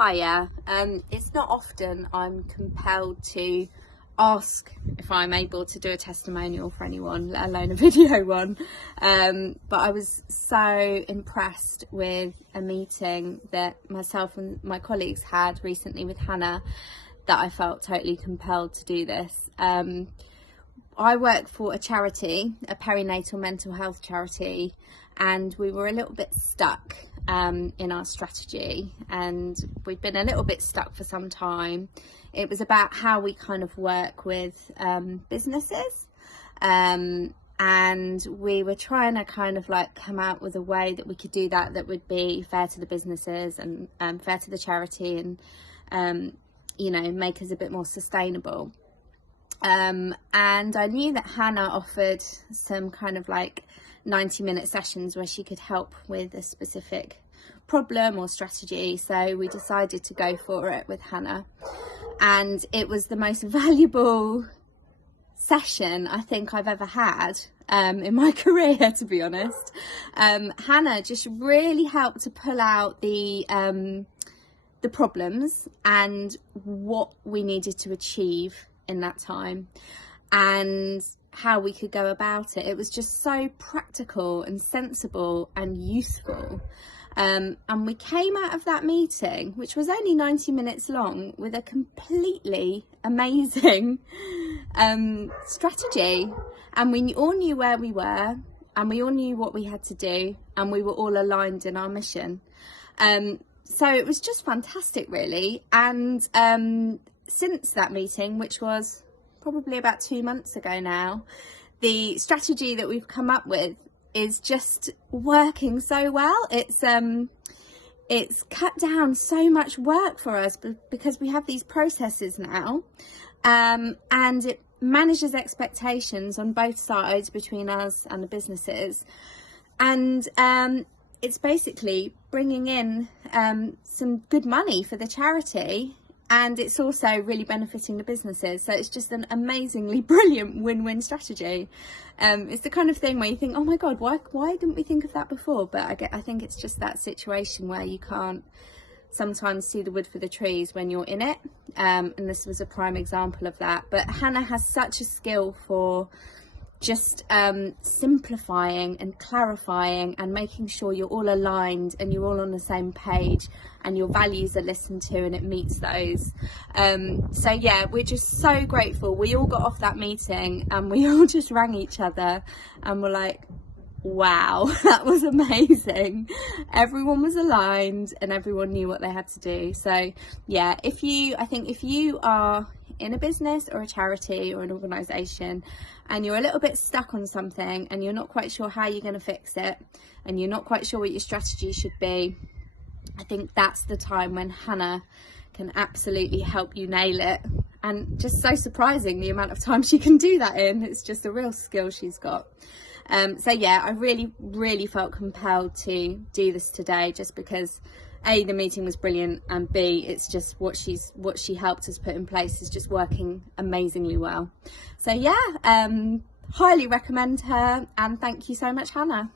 Hiya. It's not often I'm compelled to ask if I'm able to do a testimonial for anyone, let alone a video one. But I was so impressed with a meeting that myself and my colleagues had recently with Hannah that I felt totally compelled to do this. I work for a charity, a perinatal mental health charity, and we were a little bit stuck in our strategy, and we've been a little bit stuck for some time. It was about how we kind of work with businesses, and we were trying to kind of like come out with a way that we could do that would be fair to the businesses and fair to the charity, and you know, make us a bit more sustainable. And I knew that Hannah offered some kind of like 90-minute sessions where she could help with a specific problem or strategy. So we decided to go for it with Hannah. And it was the most valuable session I think I've ever had in my career, to be honest. Hannah just really helped to pull out the problems and what we needed to achieve in that time and how we could go about it. It was just so practical and sensible and useful, and we came out of that meeting, which was only 90 minutes long, with a completely amazing strategy, and we all knew where we were and we all knew what we had to do, and we were all aligned in our mission. So it was just fantastic, really. And since that meeting, which was probably about 2 months ago now, the strategy that we've come up with is just working so well. It's cut down so much work for us because we have these processes now, and it manages expectations on both sides between us and the businesses, and it's basically bringing in some good money for the charity, and it's also really benefiting the businesses. So it's just an amazingly brilliant win-win strategy. It's the kind of thing where you think, oh my God, why didn't we think of that before? But I think it's just that situation where you can't sometimes see the wood for the trees when you're in it. And this was a prime example of that. But Hannah has such a skill for just simplifying and clarifying and making sure you're all aligned and you're all on the same page and your values are listened to and it meets those. So yeah, we're just so grateful. We all got off that meeting and we all just rang each other and were like, wow, that was amazing. Everyone was aligned and everyone knew what they had to do. So yeah, I think if you are in a business or a charity or an organisation and you're a little bit stuck on something and you're not quite sure how you're going to fix it and you're not quite sure what your strategy should be, I think that's the time when Hannah can absolutely help you nail it. And just so surprising the amount of time she can do that in. It's just a real skill she's got. So yeah, I really felt compelled to do this today, just because A, the meeting was brilliant, and B, it's just what she helped us put in place is just working amazingly well. So yeah, highly recommend her, and thank you so much, Hannah.